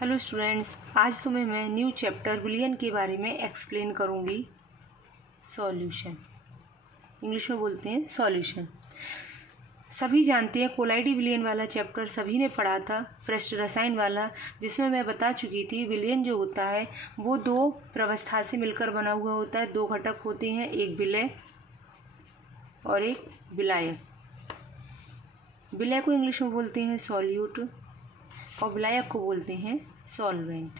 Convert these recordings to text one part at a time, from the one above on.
Hello students, आज तुम्हें मैं न्यू चैप्टर विलियन के बारे में एक्सप्लेन करूँगी। सॉल्यूशन इंग्लिश में बोलते हैं सॉल्यूशन। सभी जानते हैं कोलाइडी विलियन वाला चैप्टर सभी ने पढ़ा था, पृष्ठ रसायन वाला, जिसमें मैं बता चुकी थी विलियन जो होता है वो दो प्रवस्था से मिलकर बना हुआ होता है। दो घटक होते हैं, एक विलय और एक विलायक। विलय को इंग्लिश में बोलते हैं सॉल्यूट और विलायक को बोलते हैं सॉल्वेंट।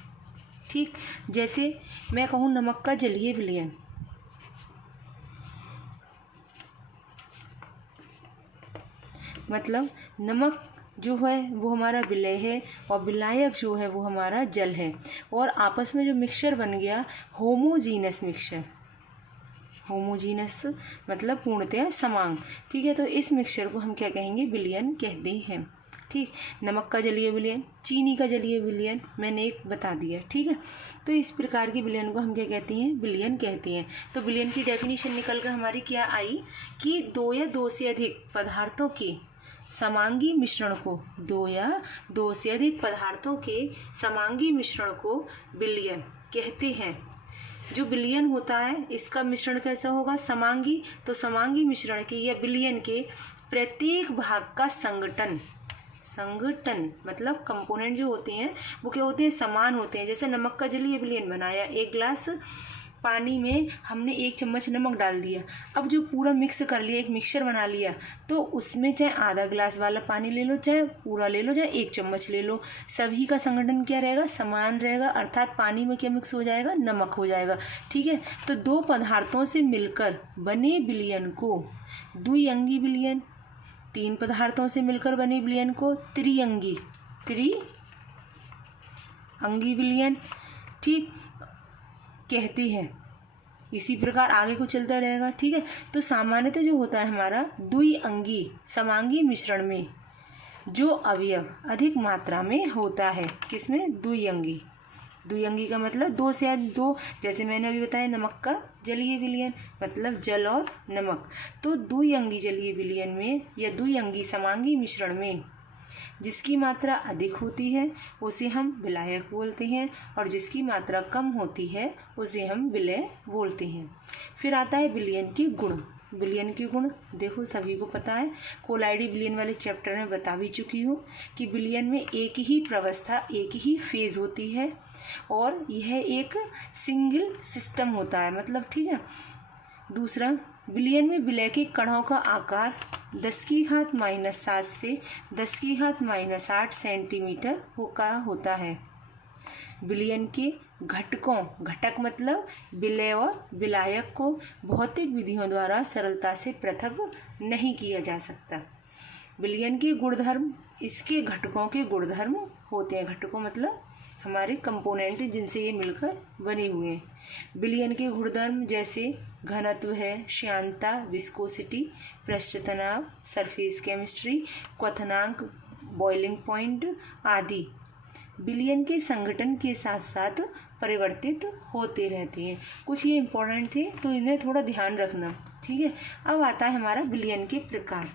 ठीक, जैसे मैं कहूँ नमक का जलीय विलयन, मतलब नमक जो है वो हमारा विलय है और विलायक जो है वो हमारा जल है, और आपस में जो मिक्सचर बन गया होमोजीनस मिक्सचर। होमोजीनस मतलब पूर्णतया समान। ठीक है, तो इस मिक्सचर को हम क्या कहेंगे? विलयन कहते हैं। ठीक, नमक का जलीय विलयन, चीनी का जलीय विलयन मैंने एक बता दिया। ठीक है, तो इस प्रकार के विलयन को हम क्या कहते हैं? विलयन कहते हैं। तो विलयन की डेफिनेशन निकल कर हमारी क्या आई कि दो या दो से अधिक पदार्थों के समांगी मिश्रण को, दो या दो से अधिक पदार्थों के समांगी मिश्रण को विलयन कहते हैं। जो विलयन होता है इसका मिश्रण कैसा होगा? समांगी। तो समांगी मिश्रण के या विलयन के प्रत्येक भाग का संगठन, संगठन मतलब कंपोनेंट जो होते हैं वो क्या होते हैं? समान होते हैं। जैसे नमक का जलीय विलयन बनाया, एक गिलास पानी में हमने 1 चम्मच नमक डाल दिया, अब जो पूरा मिक्स कर लिया, एक मिक्सचर बना लिया, तो उसमें चाहे आधा गिलास वाला पानी ले लो, चाहे पूरा ले लो, चाहे 1 चम्मच ले लो, सभी का संगठन क्या रहेगा? समान रहेगा, अर्थात पानी में क्या मिक्स हो जाएगा? नमक हो जाएगा। ठीक है, तो दो पदार्थों से मिलकर बने विलयन को द्विअंगी विलयन, 3 पदार्थों से मिलकर बने विलयन को त्रिअंगी विलयन ठीक कहते हैं। इसी प्रकार आगे को चलता रहेगा। ठीक है, तो सामान्यतः जो होता है हमारा द्विअंगी समांगी मिश्रण में जो अवयव अधिक मात्रा में होता है, किसमें? द्विअंगी। द्विअंगी का मतलब दो से दो, जैसे मैंने अभी बताया नमक का जलीय विलयन मतलब जल और नमक। तो द्विअंगी जलीय विलयन में या द्विअंगी समांगी मिश्रण में जिसकी मात्रा अधिक होती है उसे हम विलायक बोलते हैं, और जिसकी मात्रा कम होती है उसे हम विलय बोलते हैं। फिर आता है विलयन के गुण। विलयन के गुण देखो सभी को पता है, कोलाइडी विलयन वाले चैप्टर में बता भी चुकी हूँ कि विलयन में एक ही प्रवस्था, एक ही फेज होती है और यह एक सिंगल सिस्टम होता है, मतलब ठीक है। दूसरा, विलयन में विलय के कणों का आकार 10⁻⁻7 से 10⁻⁻8 सेंटीमीटर का होता है। विलयन के घटकों, घटक मतलब विलय और विलायक को भौतिक विधियों द्वारा सरलता से पृथक नहीं किया जा सकता। विलयन के गुणधर्म, इसके घटकों के गुणधर्म होते हैं। घटकों मतलब हमारे कंपोनेंट जिनसे ये मिलकर बने हुए हैं। विलयन के गुणधर्म जैसे घनत्व है, श्यानता, विस्कोसिटी, पृष्ठ तनाव, सरफेस केमिस्ट्री, क्वथनांक, बॉइलिंग पॉइंट आदि विलयन के संगठन के साथ साथ परिवर्तित होते रहते हैं। कुछ ये इम्पोर्टेंट थे तो इन्हें थोड़ा ध्यान रखना। ठीक है, अब आता है हमारा विलयन के प्रकार।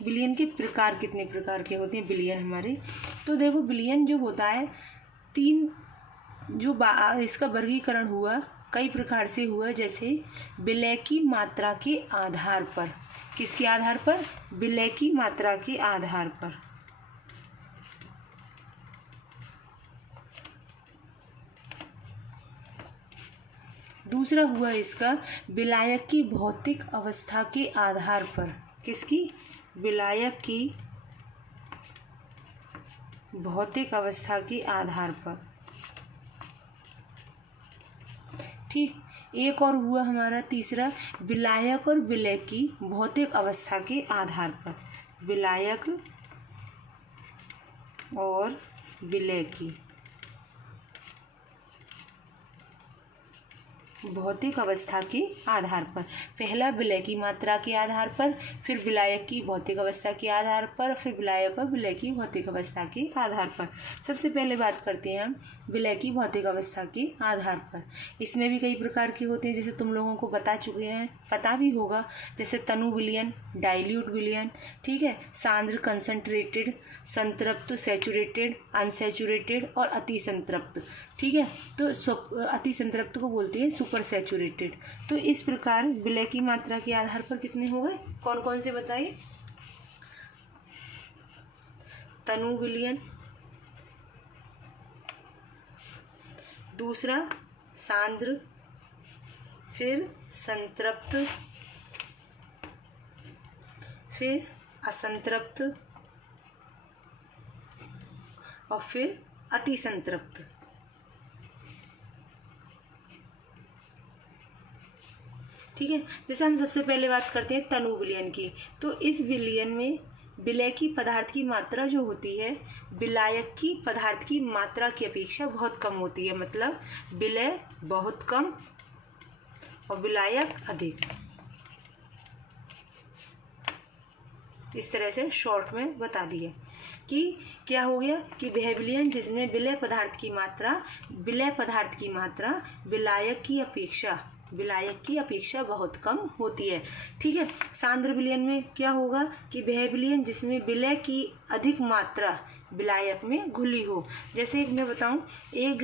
विलयन के प्रकार कितने प्रकार के होते हैं विलयन हमारे? तो देखो विलयन जो होता है 3 जो इसका वर्गीकरण हुआ कई प्रकार से हुआ, जैसे विलय की मात्रा के आधार पर। किसके आधार पर? विलय की मात्रा के आधार पर। दूसरा हुआ इसका विलायक की भौतिक अवस्था के आधार पर। किसकी? विलायक की भौतिक अवस्था के आधार पर। ठीक, एक और हुआ हमारा तीसरा, विलायक और विलय की भौतिक अवस्था के आधार पर। विलायक और विलय की भौतिक अवस्था के आधार पर। पहला विलय की मात्रा के आधार पर, फिर विलायक की भौतिक अवस्था के आधार पर, फिर विलायक और विलय की भौतिक अवस्था के आधार पर। सबसे पहले बात करते हैं हम विलय की भौतिक अवस्था के आधार पर। इसमें भी कई प्रकार के होते हैं, जैसे तुम लोगों को पता भी होगा, जैसे तनु विलयन, डाइल्यूट विलयन, ठीक है, सांद्र कंसंट्रेटेड, संतृप्त सैचुरेटेड, अनसैचुरेटेड और अति संतृप्त, ठीक है। तो अति संतृप्त को बोलते हैं सुपर सैचुरेटेड। तो इस प्रकार विलय की मात्रा के आधार पर कितने हो गए, कौन कौन से बताइए। तनु विलयन, दूसरा सांद्र, फिर संतृप्त, फिर असंतृप्त और फिर अति संतृप्त। ठीक है। जैसे हम सबसे पहले बात करते हैं तनु विलयन की, तो इस विलयन में विलय की पदार्थ की मात्रा जो होती है विलायक की पदार्थ की मात्रा की अपेक्षा बहुत कम होती है। मतलब विलय बहुत कम और विलायक अधिक। इस तरह से शॉर्ट में बता दिए कि क्या हो गया कि वह विलयन जिसमें विलय पदार्थ की मात्रा विलायक की अपेक्षा बहुत कम होती है। ठीक है। सांद्र विलयन में क्या होगा कि वह विलयन जिसमें विलय की अधिक मात्रा विलायक में घुली हो। जैसे मैं बताऊं, अगर एक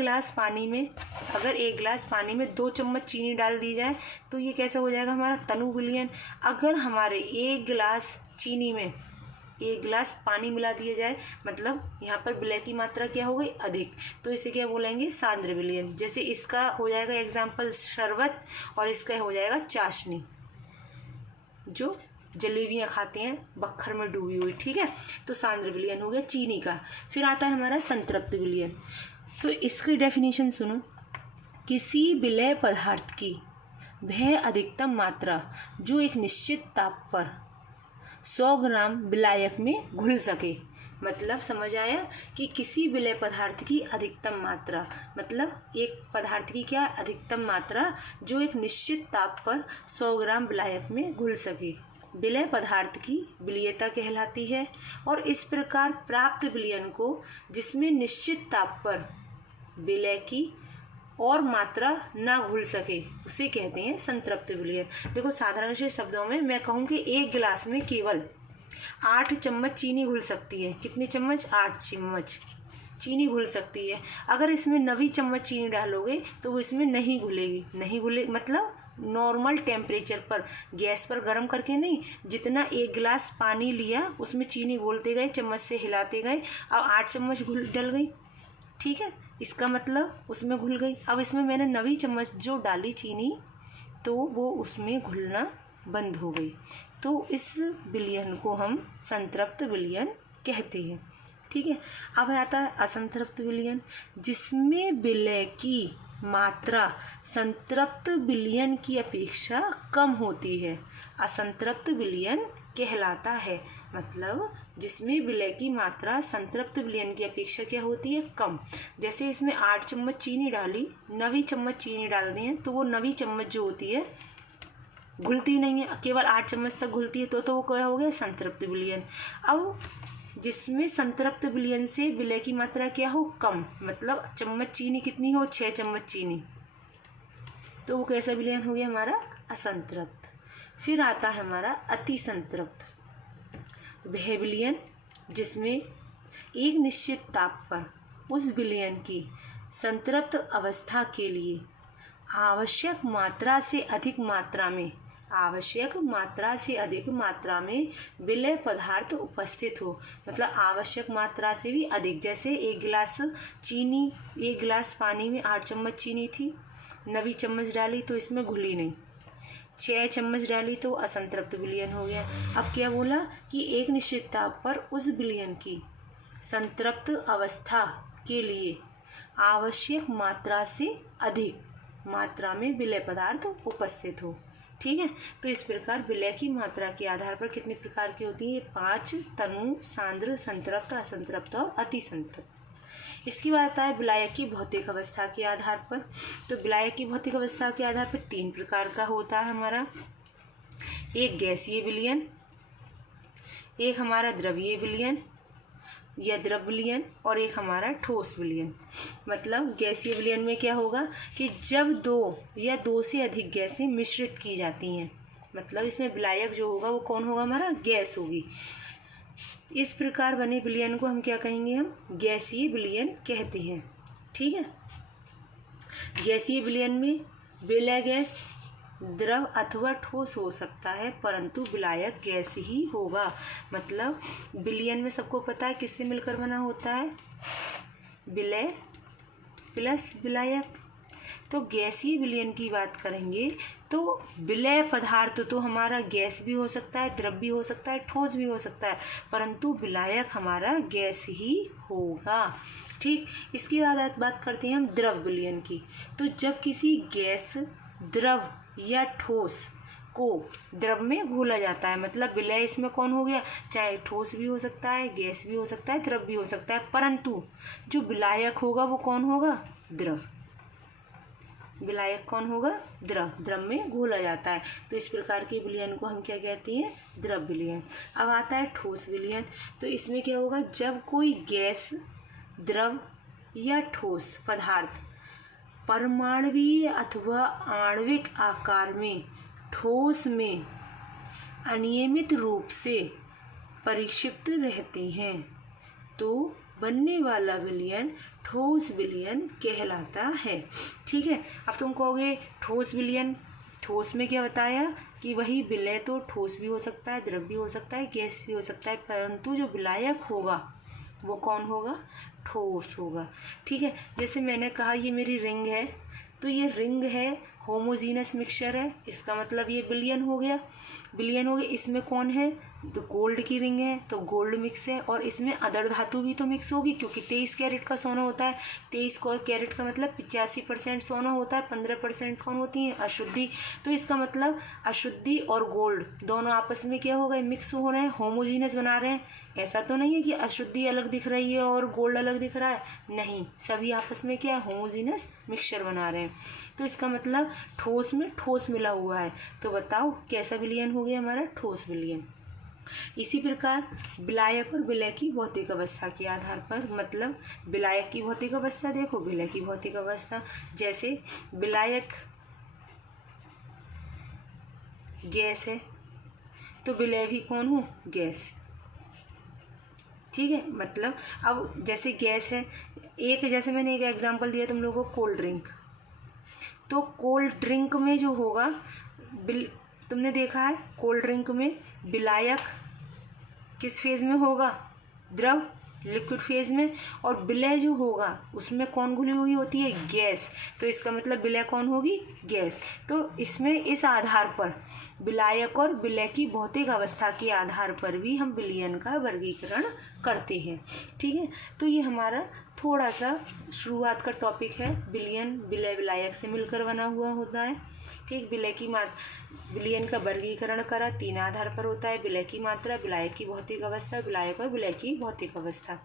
गिलास पानी में 2 चम्मच चीनी डाल दी जाए तो ये कैसा हो जाएगा हमारा तनु विलयन। अगर हमारे एक गिलास चीनी में 1 गिलास पानी मिला दिया जाए, मतलब यहाँ पर विलय की मात्रा क्या हो गई अधिक, तो इसे क्या बोलेंगे सांद्र विलयन। जैसे इसका हो जाएगा एग्जाम्पल शरबत और इसका हो जाएगा चाशनी, जो जलेबियाँ खाते हैं बक्खर में डूबी हुई। ठीक है। तो सांद्र विलयन हो गया चीनी का। फिर आता है हमारा संतृप्त विलयन। तो इसकी डेफिनेशन सुनो, किसी विलय पदार्थ की वह अधिकतम मात्रा जो एक निश्चित ताप पर 100 ग्राम विलायक में घुल सके। मतलब समझ आया कि किसी विलय पदार्थ की अधिकतम मात्रा, मतलब एक पदार्थ की क्या अधिकतम मात्रा जो एक निश्चित ताप पर 100 ग्राम विलायक में घुल सके, विलय पदार्थ की विलयता कहलाती है। और इस प्रकार प्राप्त विलयन को जिसमें निश्चित ताप पर विलय की और मात्रा ना घुल सके उसे कहते हैं संतृप्त विलयन। देखो साधारण से शब्दों में मैं कहूँ कि एक गिलास में केवल 8 चम्मच चीनी घुल सकती है। कितनी चम्मच? 8 चम्मच चीनी घुल सकती है। अगर इसमें 9 चम्मच चीनी डालोगे तो वो इसमें नहीं घुले मतलब नॉर्मल टेम्परेचर पर, गैस पर गर्म करके नहीं, जितना एक गिलास पानी लिया उसमें चीनी घोलते गए, चम्मच से हिलाते गए, अब 8 चम्मच डल गई। ठीक है। इसका मतलब उसमें घुल गई। अब इसमें मैंने 9 चम्मच जो डाली चीनी तो वो उसमें घुलना बंद हो गई। तो इस विलयन को हम संतृप्त विलयन कहते हैं। ठीक है। अब आता है असंतृप्त विलयन, जिसमें विलय की मात्रा संतृप्त विलयन की अपेक्षा कम होती है, असंतृप्त विलयन कहलाता है। मतलब जिसमें विलय की मात्रा संतृप्त विलयन की अपेक्षा क्या होती है? कम। जैसे इसमें 8 चम्मच चीनी डाली, 9 चम्मच चीनी डाल दी है तो वो 9 चम्मच जो होती है घुलती नहीं है, केवल 8 चम्मच तक घुलती है, तो वो क्या हो गया? संतृप्त विलयन। अब जिसमें संतृप्त विलयन से विलय की मात्रा क्या हो? कम। मतलब चम्मच चीनी कितनी हो? 6 चम्मच चीनी, तो वो कैसा विलयन हो गया हमारा? असंतृप्त। फिर आता है हमारा अति संतृप्त, वह विलयन जिसमें एक निश्चित ताप पर उस विलयन की संतृप्त अवस्था के लिए आवश्यक मात्रा से अधिक मात्रा में विलय पदार्थ उपस्थित हो। मतलब आवश्यक मात्रा से भी अधिक। जैसे एक गिलास पानी में 8 चम्मच चीनी थी, 9 चम्मच डाली तो इसमें घुली नहीं, 6 चम्मच डाली तो असंतृप्त विलयन हो गया। अब क्या बोला कि एक निश्चित ताप पर उस विलयन की संतृप्त अवस्था के लिए आवश्यक मात्रा से अधिक मात्रा में विलय पदार्थ उपस्थित हो। ठीक है। तो इस प्रकार विलय की मात्रा के आधार पर कितने प्रकार की होती है? 5: तनु, सांद्र, संतृप्त, असंतृप्त और अति संतृप्त। इसकी बात है विलायक की भौतिक अवस्था के आधार पर। तो विलायक की भौतिक अवस्था के आधार पर 3 प्रकार का होता है हमारा, एक गैसीय विलयन, एक हमारा द्रवीय विलयन या द्रव विलयन, और एक हमारा ठोस विलयन। मतलब गैसीय विलयन में क्या होगा कि जब 2 या 2 से अधिक गैसें मिश्रित की जाती हैं, मतलब इसमें विलायक जो होगा वो कौन होगा, हमारा गैस होगी। इस प्रकार बने विलयन को हम क्या कहेंगे, हम गैसीय विलयन कहते हैं। ठीक है। गैसीय विलयन में विलय गैस द्रव अथवा ठोस हो सकता है, परंतु विलायक गैस ही होगा। मतलब विलयन में सबको पता है किससे मिलकर बना होता है, विलय प्लस विलायक। तो गैसीय विलयन की बात करेंगे तो विलय पदार्थ तो हमारा गैस भी हो सकता है, द्रव भी हो सकता है, ठोस भी हो सकता है, परंतु विलायक हमारा गैस ही होगा। ठीक। इसके बाद बात करते हैं हम द्रव विलयन की। तो जब किसी गैस, द्रव या ठोस को द्रव में घोला जाता है, मतलब विलय इसमें कौन हो गया, चाहे ठोस भी हो सकता है, गैस भी हो सकता है, द्रव भी हो सकता है, परंतु जो विलायक होगा वो कौन होगा, द्रव। विलायक कौन होगा, द्रव। द्रव में घोला जाता है। तो इस प्रकार के विलयन को हम क्या कहते हैं, द्रव विलयन। अब आता है ठोस विलयन। तो इसमें क्या होगा, जब कोई गैस, द्रव या ठोस पदार्थ परमाणुवीय अथवा आणविक आकार में ठोस में अनियमित रूप से परिक्षिप्त रहते हैं, तो बनने वाला विलयन ठोस विलयन कहलाता है। ठीक है। अब तुम कहोगे ठोस विलयन, ठोस में क्या बताया कि वही विलय तो ठोस भी हो सकता है, द्रव भी हो सकता है, गैस भी हो सकता है, परंतु जो विलायक होगा वो कौन होगा, ठोस होगा। ठीक है। जैसे मैंने कहा ये मेरी रिंग है, तो ये रिंग है, होमोजीनस मिक्सचर है, इसका मतलब ये विलयन हो गया। विलयन हो गया। इसमें कौन है, तो गोल्ड की रिंग है तो गोल्ड मिक्स है, और इसमें अदर धातु भी तो मिक्स होगी, क्योंकि 23 कैरेट का सोना होता है। 23 कैरेट का मतलब 85% सोना होता है, 15% कौन होती है, अशुद्धि। तो इसका मतलब अशुद्धि और गोल्ड दोनों आपस में क्या हो गए, मिक्स हो रहे हैं, होमोजीनस बना रहे हैं। ऐसा तो नहीं है कि अशुद्धि अलग दिख रही है और गोल्ड अलग दिख रहा है, नहीं, सभी आपस में क्या, होमोजीनस मिक्सचर बना रहे हैं। तो इसका मतलब ठोस में ठोस मिला हुआ है। तो बताओ कैसा विलयन हो गया हमारा, ठोस विलयन। इसी प्रकार विलायक और विलय की भौतिक अवस्था के आधार पर, मतलब विलायक की भौतिक अवस्था देखो, विलय की भौतिक अवस्था। जैसे विलायक गैस है तो विलय भी कौन हो, गैस। ठीक है। मतलब अब जैसे गैस है, एक जैसे मैंने एक एग्जांपल दिया तुम लोगों को, कोल्ड ड्रिंक। तो कोल्ड ड्रिंक में जो होगा, तुमने देखा है कोल्ड ड्रिंक में विलायक किस फेज में होगा, द्रव, लिक्विड फेज में, और विलय जो होगा उसमें कौन घुली हुई होती है, गैस। तो इसका मतलब विलय कौन होगी, गैस। तो इसमें इस आधार पर विलायक और विलय की भौतिक अवस्था के आधार पर भी हम विलयन का वर्गीकरण करते हैं। ठीक है। तो ये हमारा थोड़ा सा शुरुआत का टॉपिक है। विलयन विलय विलायक से मिलकर बना हुआ होता है। ठीक। विलयन का वर्गीकरण करा 3 आधार पर होता है, विलय की मात्रा, विलायक की भौतिक अवस्था, विलायक और विलय की भौतिक अवस्था।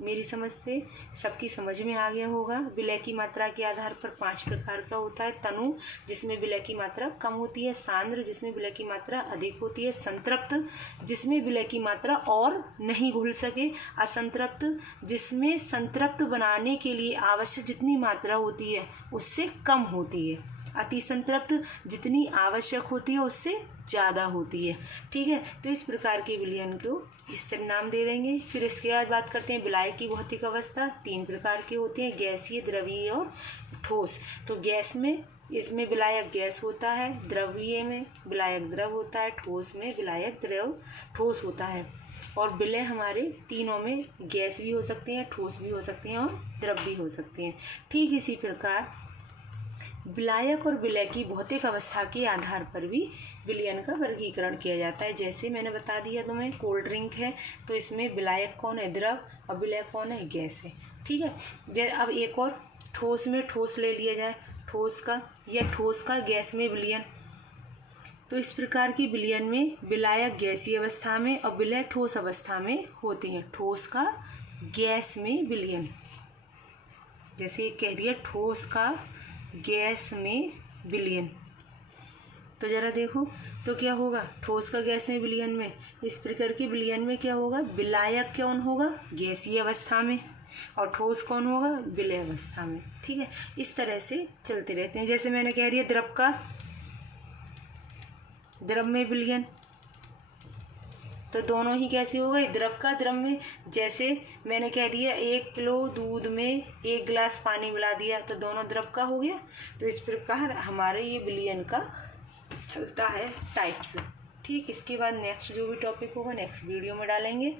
मेरी समझ से सबकी समझ में आ गया होगा। विलय की मात्रा के आधार पर 5 प्रकार का होता है। तनु, जिसमें विलय की मात्रा कम होती है, सांद्र, जिसमें विलय की मात्रा अधिक होती है, संतृप्त, जिसमें विलय की मात्रा और नहीं घुल सके, असंतृप्त, जिसमें संतृप्त बनाने के लिए आवश्यक जितनी मात्रा होती है उससे कम होती है, अति संतृप्त, जितनी आवश्यक होती है उससे ज़्यादा होती है। ठीक है। तो इस प्रकार के विलयन को इस तरह नाम दे देंगे। फिर इसके बाद बात करते हैं विलायक की भौतिक अवस्था। 3 प्रकार के होते हैं, गैसीय, द्रवीय और ठोस। तो गैस में इसमें विलायक गैस होता है, द्रवीय में विलायक द्रव होता है, ठोस में विलायक द्रव ठोस होता है। और विलय हमारे तीनों में गैस भी हो सकते हैं, ठोस भी हो सकते हैं और द्रव भी हो सकते हैं। ठीक इसी प्रकार विलायक और विलय की भौतिक अवस्था के आधार पर भी विलयन का वर्गीकरण किया जाता है। जैसे मैंने बता दिया तुम्हें, कोल्ड ड्रिंक है तो इसमें विलायक कौन है, द्रव, और विलय कौन है, गैस है। ठीक है। अब एक और ठोस में ठोस ले लिया जाए, ठोस का या ठोस का गैस में विलयन। तो इस प्रकार की विलयन में विलायक गैसीय अवस्था में और विलय ठोस अवस्था में होते हैं। ठोस का गैस में विलयन। जैसे कह दिया ठोस का गैस में विलयन, तो ज़रा देखो तो क्या होगा, ठोस का गैस में विलयन में, इस प्रकार के विलयन में क्या होगा, विलायक कौन होगा, गैसीय अवस्था में, और ठोस कौन होगा, विलय अवस्था में। ठीक है, इस तरह से चलते रहते हैं। जैसे मैंने कह दिया द्रव का, द्रव में विलयन, तो दोनों ही कैसे हो गए, द्रव का द्रव में। जैसे मैंने कह दिया 1 किलो दूध में 1 गिलास पानी मिला दिया, तो दोनों द्रव का हो गया। तो इस प्रकार हमारे ये विलयन का चलता है टाइप्स। ठीक, इसके बाद नेक्स्ट जो भी टॉपिक होगा नेक्स्ट वीडियो में डालेंगे।